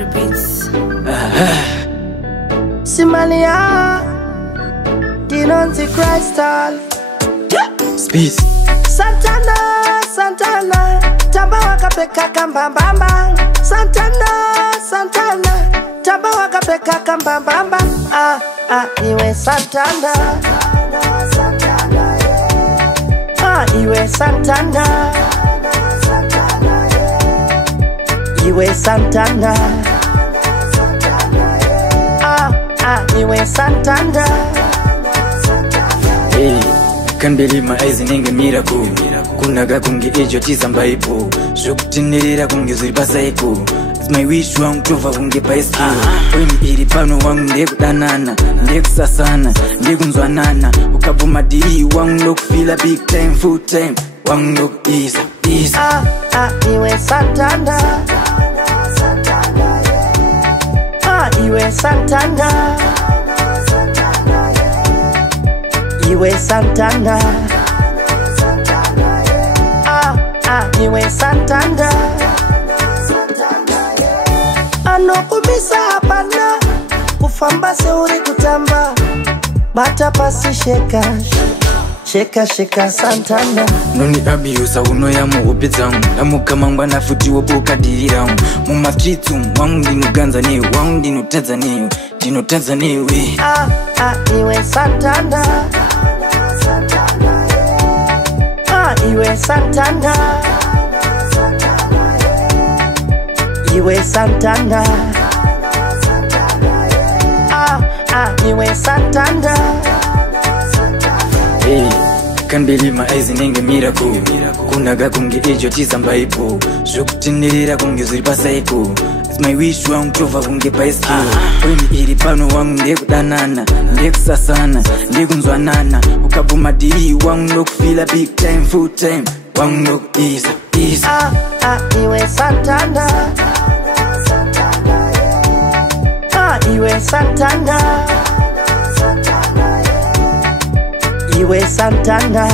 the beats. Simalia Dinonzi Crystal Speed Santana, Santana Tamba wakapeka kambambamba Santana, Santana Tamba wakapeka kambambamba Iwe Santana Iwe Santana Iwe Santana Iwe Santana. Hey, can't believe my eyes in a miracle. Kunaga kungi ejo tizambaipo. Shuktinirira kungi zuribasaiko. It's my wish wang tova kungi paiski. When iripano wang ndegu danana, ndegu sasana, ndegu nzwanana. Ukapu madiri wang look feel a big time, full time. Wang look isa. Iwe Santana. Iwe Santana. Iwe Santana. Iwe Santana. Anokumisa hapana. Kufamba seuri kutamba. Bata pasi sheka. Sheka sheka Santana. Noni abiyusa uno ya muupitamu. Lamu kama mbana futi wabuka diriramu. Mumatritu wangu dinu ganzaniyo. Wangu dinu Tanzaniyo. Dinu Tanzaniyo we. Iwe Santana. Iwe Santana. Iwe Santana. Iwe Santana. Hey, can't believe my eyes in a miracle. Kunaga kungi ejo tizambaipo. Shuktinirira kungi zuribasaiko. It's my wish wang tova kungi paiski. When iripano wang ndegu danana, ndegu sasana, ndegu nzwanana. Ukapu madiri wang look feel a big time, full time. Wang look isa. Iwe Santana. Iwe Santana. Iwe Santana.